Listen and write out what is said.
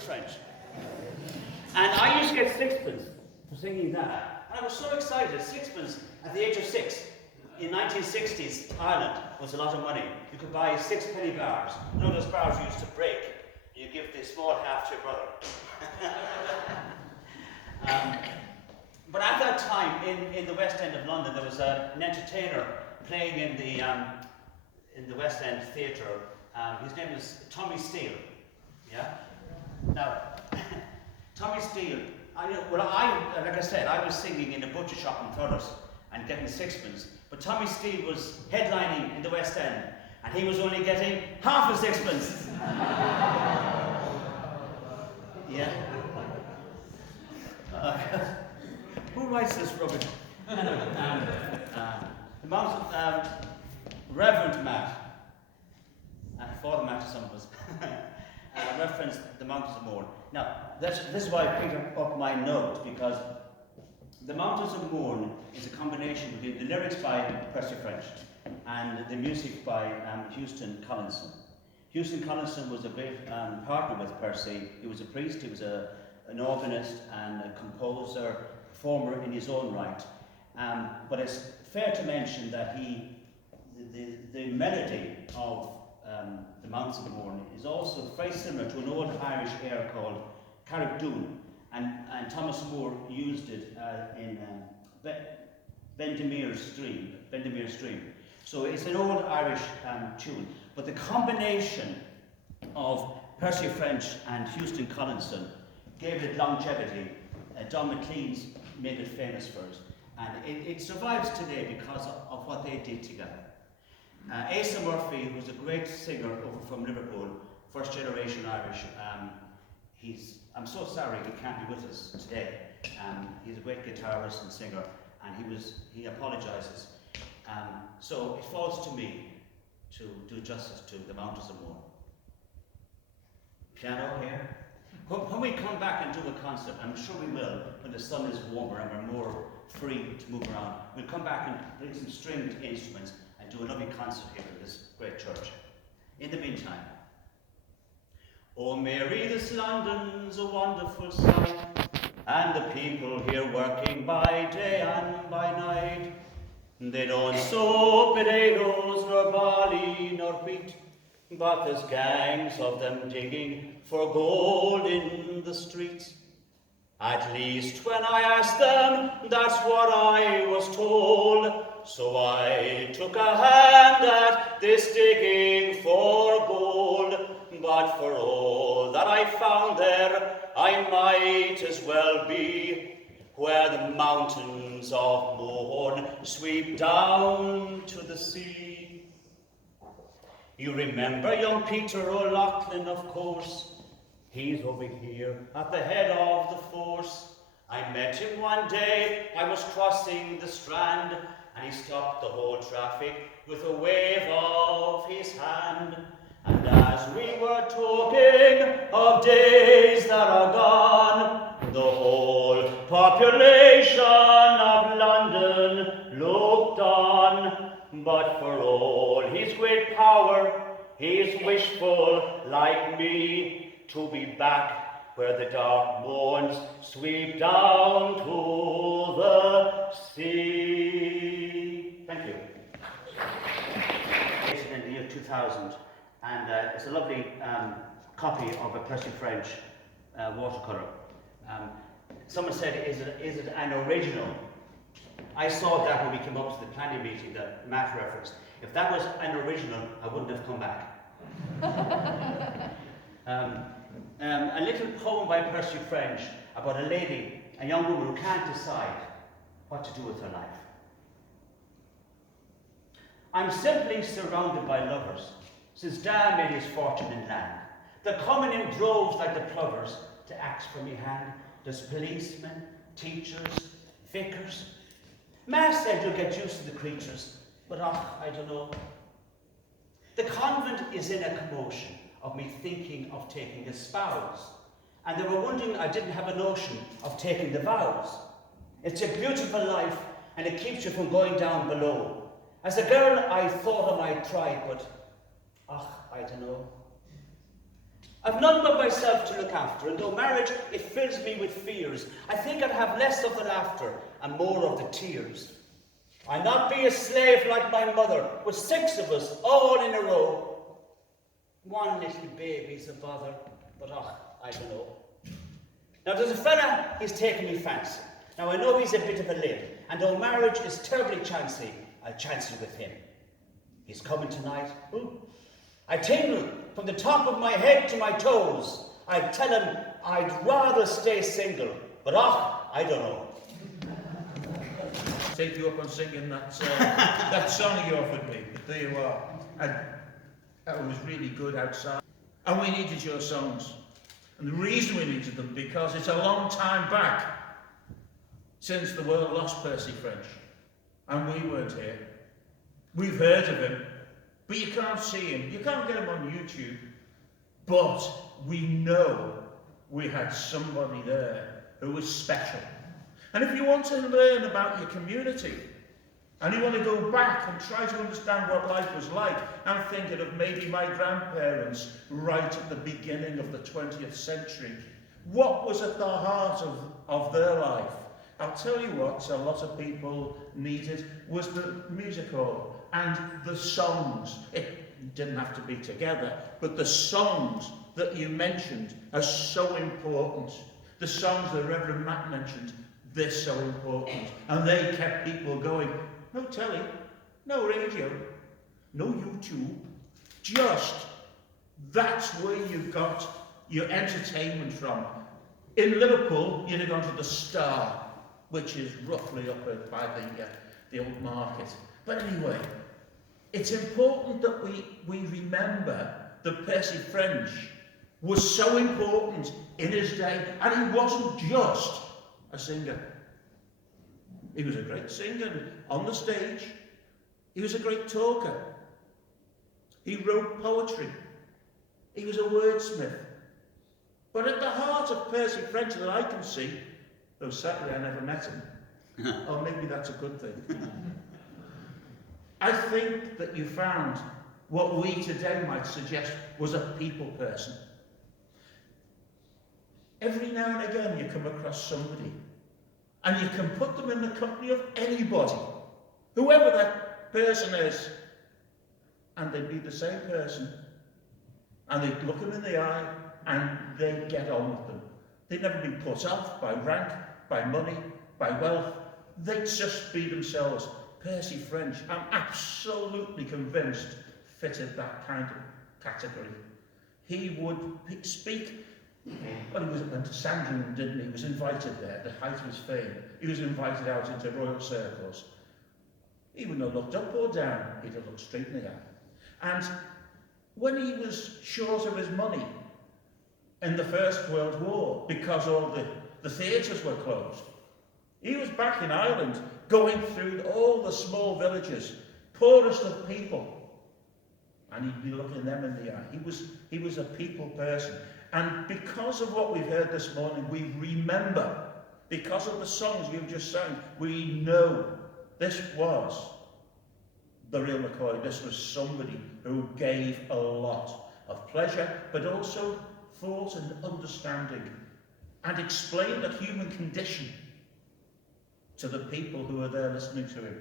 French. And I used to get sixpence for singing that. And I was so excited, sixpence at the age of 6. In 1960s, Ireland was a lot of money. You could buy 6-penny bars. You know those bars you used to break? You give the small half to your brother. But at that time, in the West End of London, there was an entertainer playing in the West End Theatre. His name was Tommy Steele. Yeah? Now, Tommy Steele, like I said, I was singing in a butcher shop in Thurles and getting sixpence. But Tommy Steele was headlining in the West End, and he was only getting half a sixpence. Yeah. Who writes this rubbish? Reverend Matt, Father Matt to some of us, referenced the Mountains of Mourne. Now, this is why I picked up my note, because the Mountains of Mourne is a combination between the lyrics by Percy French and the music by Houston Collinson. Houston Collinson was a big partner with Percy. He was a priest, he was an organist and a composer, performer in his own right. But it's fair to mention that the melody of the Mountains of Mourne is also very similar to an old Irish air called Carrick-Doon, and Thomas Moore used it in Bendemeer Stream. So it's an old Irish tune, but the combination of Percy French and Houston Collinson gave it longevity. Don McLean's made it famous for it, and it survives today because of what they did together. Asa Murphy was a great singer over from Liverpool, first generation Irish. I'm so sorry he can't be with us today. He's a great guitarist and singer, and he apologizes. So it falls to me to do justice to the Mountains of Mourne. Piano here. When we come back and do a concert, I'm sure we will, when the sun is warmer and we're more free to move around, we'll come back and bring some stringed instruments and do a lovely concert here in this great church. In the meantime, oh Mary, this London's a wonderful sight, and the people here working by day and by night. They don't sow potatoes, nor barley, nor wheat, but there's gangs of them digging for gold in the streets. At least when I asked them, that's what I was told. So I took a hand at this digging for gold. But for all that I found there, I might as well be where the mountains of Mourne sweep down to the sea. You remember young Peter O'Loughlin, of course. He's over here at the head of the force. I met him one day, I was crossing the Strand, and he stopped the whole traffic with a wave of his hand. And as we were talking of days that are gone, the whole population of London looked on. But for all his great power, he's wishful like me, to be back where the dark morns sweep down to the sea. Thank you. It's in the year 2000, and it's a lovely copy of a Percy French watercolour. Someone said, is it an original? I saw that when we came up to the planning meeting that Matt referenced. If that was an original, I wouldn't have come back. A little poem by Percy French about a lady, a young woman who can't decide what to do with her life. I'm simply surrounded by lovers, since Dan made his fortune in land. They're coming in droves like the plovers to ask for me hand. There's policemen, teachers, vicars. Ma said you'll get used to the creatures, but I don't know. The convent is in a commotion of me thinking of taking a spouse, and they were wondering I didn't have a notion of taking the vows. It's a beautiful life, and it keeps you from going down below. As a girl, I thought I might try, but I don't know. I've none but myself to look after, and though marriage, it fills me with fears, I think I'd have less of the laughter and more of the tears. I'd not be a slave like my mother, with 6 of us all in a row. One little baby's a bother, but I don't know. Now there's a fella he's taken me fancy. Now I know he's a bit of a limb, and though marriage is terribly chancy, I'll chance it with him. He's coming tonight. I tingle from the top of my head to my toes. I tell him I'd rather stay single, but I don't know. Take you up on singing that song you offered me. But there you are. It was really good outside. And we needed your songs. And the reason we needed them, because it's a long time back since the world lost Percy French. And we weren't here. We've heard of him, but you can't see him. You can't get him on YouTube. But we know we had somebody there who was special. And if you want to learn about your community, and you want to go back and try to understand what life was like, I'm thinking of maybe my grandparents right at the beginning of the 20th century. What was at the heart of their life? I'll tell you what a lot of people needed was the music hall and the songs. It didn't have to be together, but the songs that you mentioned are so important. The songs that Reverend Matt mentioned, they're so important. And they kept people going. No telly, no radio, no YouTube. Just, that's where you got your entertainment from. In Liverpool, you'd have gone to the Star, which is roughly up by the old market. But anyway, it's important that we remember that Percy French was so important in his day, and he wasn't just a singer. He was a great singer on the stage. He was a great talker. He wrote poetry. He was a wordsmith. But at the heart of Percy French that I can see, though sadly I never met him, or maybe that's a good thing, I think that you found what we today might suggest was a people person. Every now and again you come across somebody, and you can put them in the company of anybody, whoever that person is, and they'd be the same person, and they'd look them in the eye, and they'd get on with them. They'd never be put off by rank, by money, by wealth. They'd just be themselves. Percy French, I'm absolutely convinced, fitted that kind of category. He would speak. Well, he went to Sandringham, didn't he? He was invited there, at the height of his fame. He was invited out into royal circles. He wouldn't have looked up or down, he'd have looked straight in the eye. And when he was short of his money in the First World War, because all the theatres were closed, he was back in Ireland, going through all the small villages, poorest of people, and he'd be looking them in the eye. He was a people person. And because of what we've heard this morning, we remember, because of the songs you've just sang, we know this was the real McCoy. This was somebody who gave a lot of pleasure, but also thought and understanding, and explained the human condition to the people who were there listening to him.